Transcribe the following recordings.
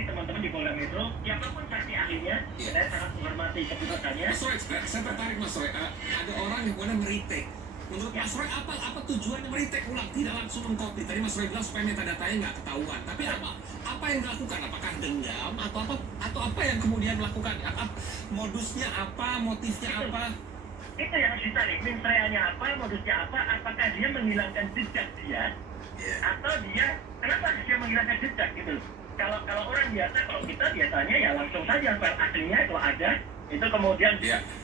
rekomendasi teman-teman di Polda Metro, siapapun saksi ahlinya, saya sangat menghormati keputusannya. Mas Roy, saya tertarik Mas Roy. Ada orang yang kemudian meritek. Menurut Mas Roy, apa tujuannya meritek ulang? Tidak langsung mengcopy. Tadi Mas Roy bilang supaya metadatanya nggak ketahuan. Tapi apa yang dilakukan? Apakah dendam atau apa yang kemudian melakukan? Modusnya apa? Motifnya apa? Itu yang harus ditarik. Mensreanya apa? Modusnya apa? Apakah dia menghilangkan jejak dia? Atau dia, kenapa dia menghilangkan jejak gitu? Kalau orang biasa, kalau kita biasanya ya langsung saja file aslinya kalau ada itu kemudian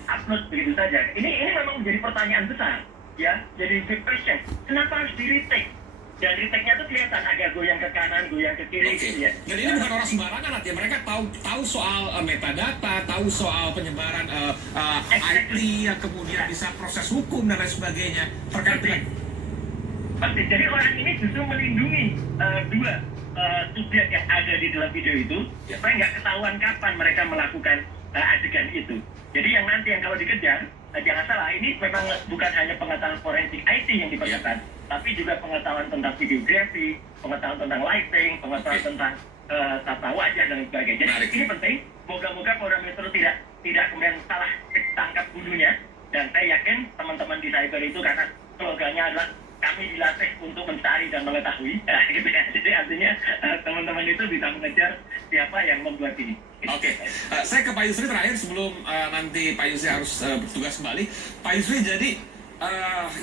upload begitu saja. Ini memang menjadi pertanyaan besar, ya. Jadi big question. Kenapa harus di retake? Dan retake-nya tuh kelihatan agak goyang ke kanan, goyang ke kiri, gitu ya. Jadi ini bukan orang sembarangan, artinya mereka tahu soal metadata, tahu soal penyebaran IP yang kemudian bisa proses hukum dan lain sebagainya terkait dengan. Pasti. Jadi orang ini justru melindungi dua subjek yang ada di dalam video itu, supaya nggak ketahuan kapan mereka melakukan adegan itu. Jadi yang nanti yang kalau dikejar, jangan salah, ini memang bukan hanya pengetahuan forensik IT yang diperketat, tapi juga pengetahuan tentang videografi, pengetahuan tentang lighting, pengetahuan tentang tata wajah dan sebagainya. Jadi ini penting. Moga-moga Polda Metro tidak kemudian salah tangkap bulunya. Dan saya yakin teman-teman di cyber itu, karena slogannya adalah kami dilatih untuk mencari dan mengetahui, gitu ya. Jadi artinya teman-teman itu bisa mengejar siapa yang membuat ini. Saya ke Pak Yusri terakhir sebelum nanti Pak Yusri harus bertugas kembali. Pak Yusri, jadi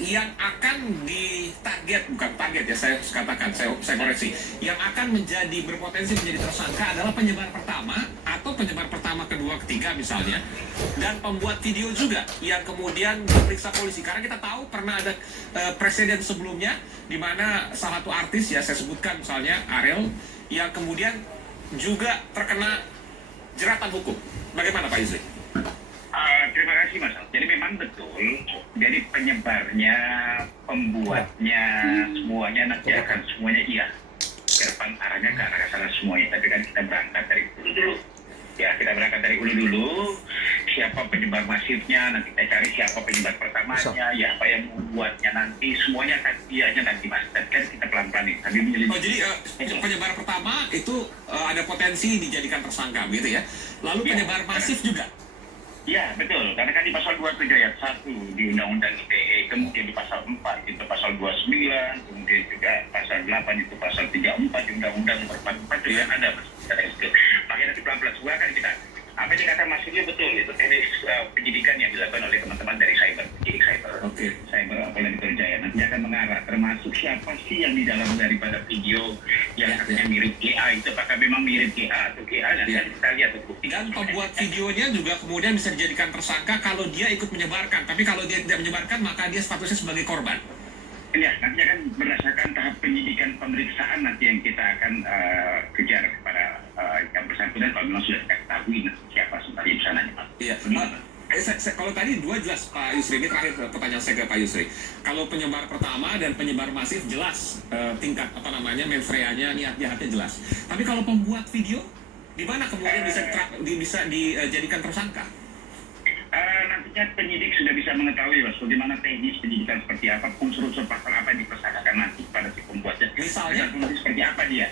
yang akan ditarget, bukan target ya, saya katakan, saya koreksi, yang akan berpotensi menjadi tersangka adalah penyebar pertama atau penyebar pertama, kedua, ketiga misalnya, dan pembuat video juga yang kemudian diperiksa polisi. Karena kita tahu pernah ada presiden sebelumnya di mana salah satu artis, ya saya sebutkan misalnya Ariel, yang kemudian juga terkena jeratan hukum. Bagaimana Pak Yusri? Terima kasih Mas. Jadi memang betul. Jadi penyebarnya, pembuatnya, semuanya nanti akan semuanya ke depan arahnya ke arah sana semuanya. Tapi kan kita berangkat dari hulu dulu. Ya, kita berangkat dari hulu dulu. Siapa penyebar masifnya, nanti kita cari siapa penyebar pertamanya, ya apa yang membuatnya nanti, semuanya kan dianya nanti Mas. Dan kan kita pelan-pelan nih. Jadi penyebar pertama itu ada potensi dijadikan tersangka, gitu ya. Lalu penyebar masif juga. Ya, betul. Karena kan di pasal 27 ayat 1 di Undang-Undang ITE, kemudian di pasal 4 itu pasal 29, kemudian juga pasal 8 itu pasal 34 di Undang-Undang nomor 44 juga ada Mas. Makanya nanti pelan-pelan semua kan kita, apa yang dikatakan Mas ini betul, itu teknis penyidikan yang dilakukan oleh teman-teman dari cyber, cyber Polda Metro Jaya nanti akan mengarah, termasuk siapa sih yang di dalam daripada video yang katanya mirip GA itu, apakah memang mirip GA atau GA, dan kita lihat bukti. Dan pembuat videonya juga kemudian bisa dijadikan tersangka kalau dia ikut menyebarkan, tapi kalau dia tidak menyebarkan maka dia statusnya sebagai korban. Ya, nanti akan berdasarkan tahap penyidikan pemeriksaan nanti yang kita akan kejar kepada yang bersangkutan kalau memang sudah kita ketahui siapa sebenarnya di sananya Pak. Iya. Kalau tadi dua jelas Pak Yusri, ini terakhir pertanyaan saya ke Pak Yusri. Kalau penyebar pertama dan penyebar masif jelas tingkat mensreanya, niat jahatnya jelas. Tapi kalau pembuat video, di mana kemudian bisa dijadikan tersangka? Nantinya penyidik sudah bisa mengetahui Mas, bagaimana teknis penyidikan seperti apa, unsur-unsur pasal apa yang dipersangkakan nanti pada si pembuatnya. Misalnya seperti apa dia?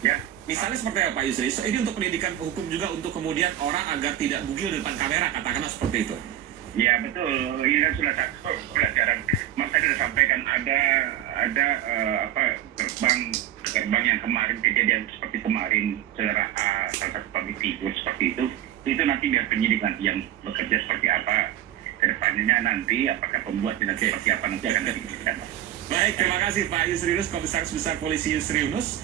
Ya. Misalnya seperti apa Pak Yusri? Ini untuk pendidikan hukum juga, untuk kemudian orang agar tidak bugil di depan kamera, katakanlah seperti itu. Ya betul, ini kan sudah satu pelajaran. Mas tadi sudah sampaikan ada gerbang yang kemarin kejadian seperti kemarin, saudara A, salah satu public figure seperti itu nanti biar penyidik nanti yang bekerja seperti apa ke depannya, nanti apakah pembuatnya nanti seperti apa nanti akan diberikan. Baik, terima kasih Pak Yusri Yunus, Komisaris Besar Polisi Yusri Yunus,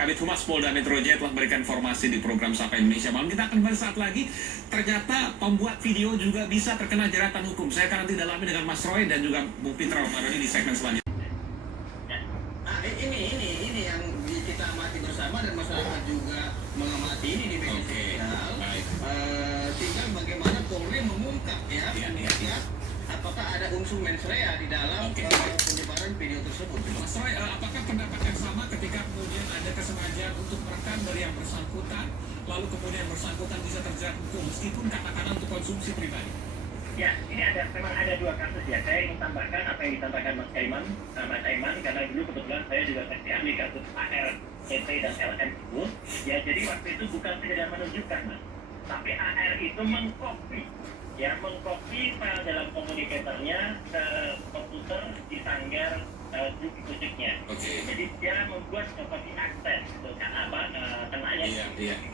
Kabid Humas Polda Metro Jaya telah memberikan informasi di program Sapa Indonesia Malam. Kita akan kembali saat lagi. Ternyata pembuat video juga bisa terkena jeratan hukum. Saya akan nanti dalami dengan Mas Roy dan juga Bung Pitra Ramadhani di segmen selanjutnya. Nah, ini yang kita amati bersama dan masyarakat juga mengamati ini di media sosial. Tinggal bagaimana Polri mengungkap apakah ada unsur mens rea di dalam penyebaran video tersebut. Mas Roy, apakah pendapat yang sama ketika kemudian ada kesengajaan untuk merekam dari yang bersangkutan, lalu kemudian bersangkutan bisa terjerat hukum meskipun katakanlah untuk konsumsi pribadi? Ya, ini memang ada dua kasus ya. Saya ingin tambahkan apa yang disampaikan Mas Aiman, karena dulu kebetulan saya juga saksi ahli kasus AR PT dan LM itu, ya jadi waktu itu bukan sekedar menunjukkan, Mas, tapi AR itu mengcopy file dalam komunikatornya ke komputer di sanggar grup musiknya. Jadi dia membuat seperti akses ke kenanya.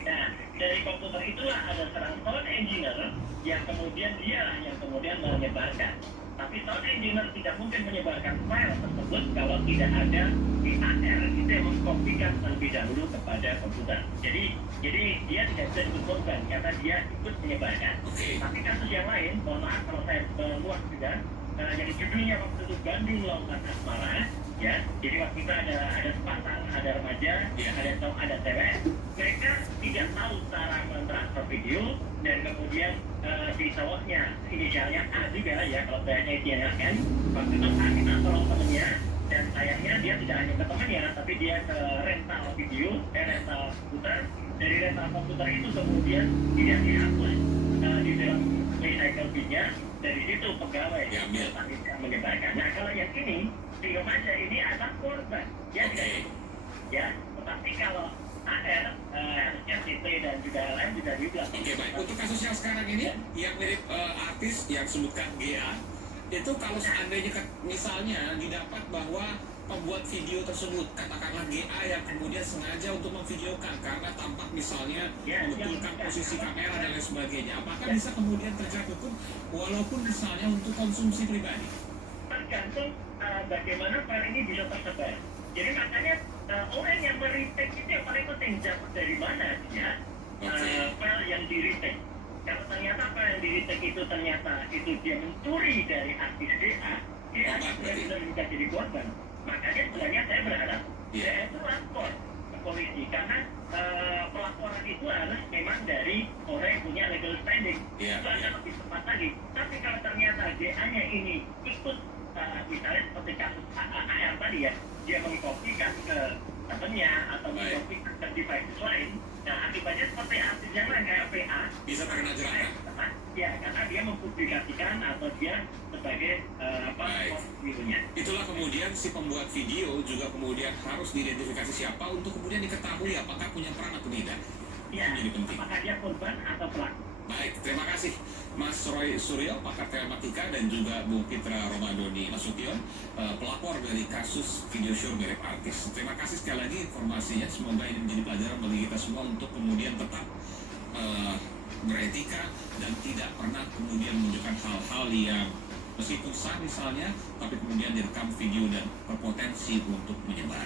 Nah, dari komputer itulah ada seorang sound engineer yang kemudian yang menyebarkan. Tapi sound engineer tidak mungkin menyebarkan file tersebut kalau tidak ada di AR itu yang mengkopikan terlebih dahulu kepada komputer. Jadi dia tidak bisa disebut korban karena dia ikut menyebarkan. Tapi kasus yang lain, mohon maaf kalau saya meluas juga, yang judulnya waktu itu Bandung Lautan Asmara, ya. Jadi waktu itu ada sepasang, ada remaja, ada cewek. Mereka tidak tahu cara mentransfer video dan kemudian si cowoknya inisialnya A juga ya, kalau bayarnya inisialnya N. Waktu itu A minta tolong temennya, dan sayangnya dia tidak hanya ke temannya, tapi dia ke rental video, rental komputer. Dari rental komputer itu kemudian tidak dihapus di dalam recycle bin-nya. Dari situ pegawai yang menyebarkan. Nah, kalau yang ini si remaja ini adalah korban, dia tidak ya. Tetapi kalau AR harusnya CT dan juga lain juga dibilang. Baik. Untuk kasus yang sekarang ini yang mirip artis yang sebutkan GA, itu kalau seandainya misalnya didapat bahwa pembuat video tersebut katakanlah GA yang kemudian sengaja untuk memvideokan karena tampak misalnya membetulkan posisi kamera dan lain sebagainya, apakah bisa kemudian terjerat hukum walaupun misalnya untuk konsumsi pribadi? Tergantung bagaimana file ini bisa tersebar. Jadi makanya orang yang meretake itu yang paling penting dapat dari mana dia file yang di-retake. Kalau ternyata file yang di-retake itu ternyata itu dia mencuri dari artis DA, dia bisa jadi korban. Makanya sebenarnya saya berharap dia itu lapor ke polisi karena pelaporan itu harus memang dari orang yang punya legal standing. Itu akan lebih tepat lagi. Tapi kalau ternyata DA-nya ini ikut misalnya seperti kasus AR tadi ya, dia mengkopikan ke temennya atau mengkopikan ke device lain, nah akibatnya seperti artis yang lain kayak PA bisa terkena jerat. Ya, karena dia mempublikasikan atau dia sebagai videonya. Itulah kemudian si pembuat video juga kemudian harus diidentifikasi siapa untuk kemudian diketahui apakah punya peran atau tidak. Ya, menjadi penting. apakah dia korban atau pelaku. Baik, terima kasih Mas Roy Suryo, pakar telematika, dan juga Bung Pitra Romadoni Nasution, pelapor dari kasus video show mirip artis. Terima kasih sekali lagi informasinya, semoga ini menjadi pelajaran bagi kita semua untuk kemudian tetap beretika dan tidak pernah kemudian menunjukkan hal-hal yang meskipun sah misalnya, tapi kemudian direkam video dan berpotensi untuk menyebar.